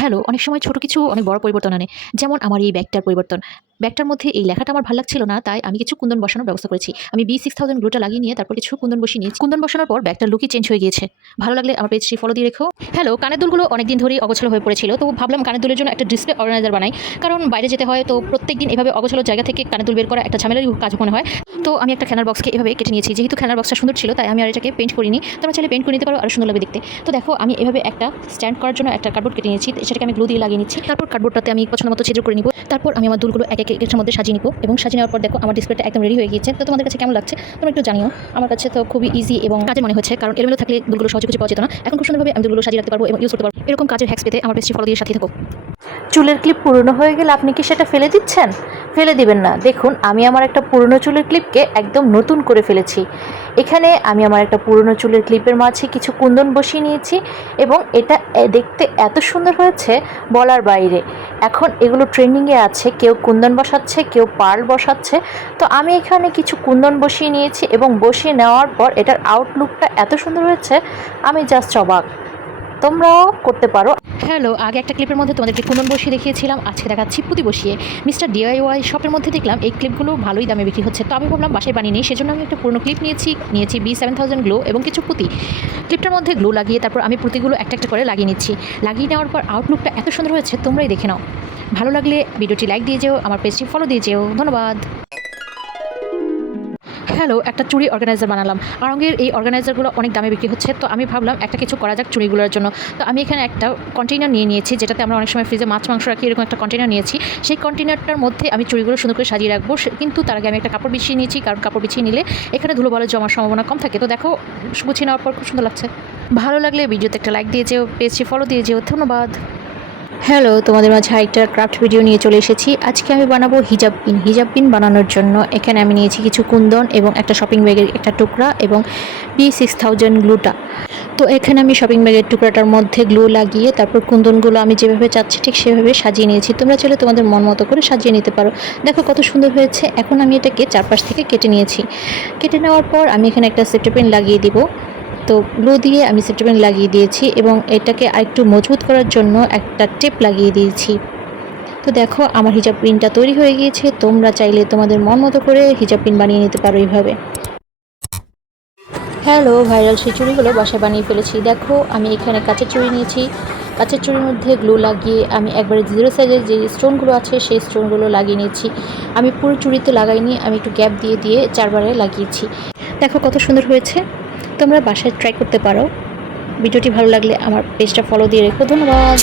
Hello, অনেক সময় ছোট কিছু অনেক বড় পরিবর্তন আনে। যেমন আমার এই ব্যাগটার পরিবর্তন। ব্যাগটার মধ্যে এই লেখাটা আমার ভাল লাগছিল না, তাই আমি কিছু কুন্দন বসানোর ব্যবস্থা করেছি। আমি B6000 গ্লুটা লাগিয়ে নিয়ে তারপর কিছু কুন্দন বসিয়ে নিয়েছি। কুন্দন বসানোর পর ব্যাগটার লুকই চেঞ্জ হয়ে গিয়েছে। ভালো লাগলে আমার পেজটি ফলো দিয়ে রেখো। হ্যালো, কানের দুলগুলো অনেকদিন ধরেই অগোছালো হয়ে পড়েছিল। তো ভাবলাম কানের দুলের জন্য একটা ডিসপ্লে অর্গানাইজার বানাই। কারণ বাইরে যেতে হয়, তো প্রত্যেকদিন এভাবে অগোছালো জায়গা থেকে কানের দুল বের করা একটা ঝামেলারই কাজ মনে হয়। তো আমি একটা খেলনার বক্সকে এভাবে কেটে নিয়েছি। যেহেতু খেলনার বক্সটা সুন্দর ছিল, তাই আমি আর এটাকে পেইন্ট করিনি। তোমরা চাইলে পেইন্ট করে নিতে পারো, আরও সুন্দর লাগবে দেখতে। তো দেখো, আমি এভাবে একটা স্ট্যান্ড করার জন্য একটা কার্ডবোর্ড কেটে নিয়েছি। সেটাকে আমি গ্লু দিয়ে লাগিয়ে নিচ্ছি। তারপর কার্ডবোর্ডটাতে আমি পছন্দ মতো ছিদ্র করে নিব। তারপর আমি আমার দুলগুলো এক এক এর মধ্যে সাজিয়ে নিব এবং সাজিয়ে নেওয়ার পর দেখো আমার ডিসপ্লেটা একদম রেডি হয়ে গিয়েছে। তো তোমাদের কাছে কেমন লাগছে তোমরা একটু জানিও। আমার কাছে তো খুবই ইজি এবং কাজের মনে হচ্ছে, কারণ এলোমেলো থাকলে দুলগুলো সহজে খুঁজে পাওয়া যেত না। এখন খুব সুন্দরভাবে আমি দুলগুলো সাজিয়ে রাখতে পারবো এবং ইউজ করতে পারবো। এরকম কাজের হ্যাক্স পেতে আমার পেজটি ফলো দিয়ে সাথে থাকো। চুলের ক্লিপ পুরনো হয়ে গেলে আপনি কি সেটা ফেলে দিচ্ছেন? ফেলে দিবেন না। দেখুন, আমি আমার একটা পুরনো চুলের ক্লিপকে একদম নতুন করে ফেলেছি। এখানে আমি আমার একটা পুরনো চুলের ক্লিপের মাঝে কিছু কুন্দন বসিয়ে নিয়েছি এবং এটা দেখতে এত সুন্দর হয়েছে বলার বাইরে। এখন এগুলো ট্রেন্ডিংয়ে আছে, কেউ কুন্দন বসাচ্ছে, কেউ পার্ল বসাচ্ছে। তো আমি এখানে কিছু কুন্দন বসিয়ে নিয়েছি এবং বসিয়ে নেওয়ার পর এটার আউটলুকটা এত সুন্দর হয়েছে, আমি জাস্ট অবাক। তোমরাও করতে পারো। হ্যালো, আগে একটা ক্লিপের মধ্যে তোমাদেরকে কুন্দন বসিয়ে দেখিয়েছিলাম, আজকে দেখাচ্ছি পুঁতি বসিয়ে। মিস্টার DIY শপের মধ্যে দেখলাম এই ক্লিপগুলো ভালোই দামে বিক্রি হচ্ছে। তো আমি ভাবলাম বাসায় বানিয়ে নিই, সেজন্য আমি একটা পুরনো ক্লিপ নিয়েছি B7000 গ্লো এবং কিছু পুঁতি। ক্লিপটার মধ্যে গ্লো লাগিয়ে তারপর আমি পুঁতিগুলো একটা একটা করে লাগিয়ে নিচ্ছি। লাগিয়ে নেওয়ার পর আউটলুকটা এত সুন্দর হয়েছে, তোমরাই দেখে নাও। ভালো লাগলে ভিডিওটি লাইক দিয়ে যেও, আমার পেজটি ফলো দিয়ে যেও। ধন্যবাদ। হ্যালো, একটা চুড়ি অর্গানাইজার বানালাম। আড়ঙের এই অর্গানাইজারগুলো অনেক দামে বিক্রি হচ্ছে, তো আমি ভাবলাম একটা কিছু করা যাক চুড়িগুলোর জন্য। তো আমি এখানে একটা কন্টেইনার নিয়েছি, যেটাতে আমরা অনেক সময় ফ্রিজে মাছ মাংস রাখি। এরকম একটা কন্টেইনার নিয়েছি। সেই কন্টেইনারটার মধ্যে আমি চুড়িগুলো সুন্দর করে সাজিয়ে রাখবো। কিন্তু তার আগে আমি একটা কাপড় বিছিয়ে নিয়েছি, কারণ কাপড় বিছিয়ে নিলে এখানে ধুলোবালি জমার সম্ভাবনা কম থাকে। তো দেখো, গুছিয়ে নেওয়ার পর খুব সুন্দর লাগছে। ভালো লাগলে ভিডিওতে একটা লাইক দিয়ে যেও, পেজটি ফলো দিয়ে যেও। ধন্যবাদ। হ্যালো, তোমাদের মাঝে আরেকটা ক্রাফট ভিডিও নিয়ে চলে এসেছি। আজকে আমি বানাবো হিজাব পিন বানানোর জন্য এখানে আমি নিয়েছি কিছু কুন্দন এবং একটা শপিং ব্যাগের একটা টুকরা এবং B6000 গ্লুটা। তো এখানে আমি শপিং ব্যাগের টুকরাটার মধ্যে গ্লু লাগিয়ে তারপর কুন্দনগুলো আমি যেভাবে চাচ্ছি ঠিক সেভাবে সাজিয়ে নিয়েছি। তোমরা চাইলে তোমাদের মন মতো করে সাজিয়ে নিতে পারো। দেখো কত সুন্দর হয়েছে। এখন আমি এটাকে চারপাশ থেকে কেটে নিয়েছি। কেটে নেওয়ার পর আমি এখানে একটা সেফটি পিন লাগিয়ে দিব। তো গ্লু দিয়ে আমি সেফটি পিন লাগিয়ে দিয়েছি এবং এটাকে আরেকটু মজবুত করার জন্য একটা টেপ লাগিয়ে দিয়েছি। তো দেখো, আমার হিজাব পিনটা তৈরি হয়ে গিয়েছে। তোমরা চাইলে তোমাদের মন মতো করে হিজাব পিন বানিয়ে নিতে পারো এইভাবে। হ্যালো, ভাইরাল সেই চুড়িগুলো বাসায় বানিয়ে ফেলেছি। দেখো, আমি এখানে কাঁচের চুড়ি নিয়েছি। কাঁচের চুড়ির মধ্যে গ্লু লাগিয়ে আমি একবারে 0 সাইজের যে স্টোনগুলো আছে সেই স্টোনগুলো লাগিয়ে নিয়েছি। আমি পুরো চুড়িতে লাগাইনি, আমি একটু গ্যাপ দিয়ে দিয়ে 4বারে লাগিয়েছি। দেখো কত সুন্দর হয়েছে। তোমরা বাসায় ট্রাই করতে পারো। ভিডিওটি ভালো লাগলে আমার পেজটা ফলো দিয়ে রেখো। ধন্যবাদ।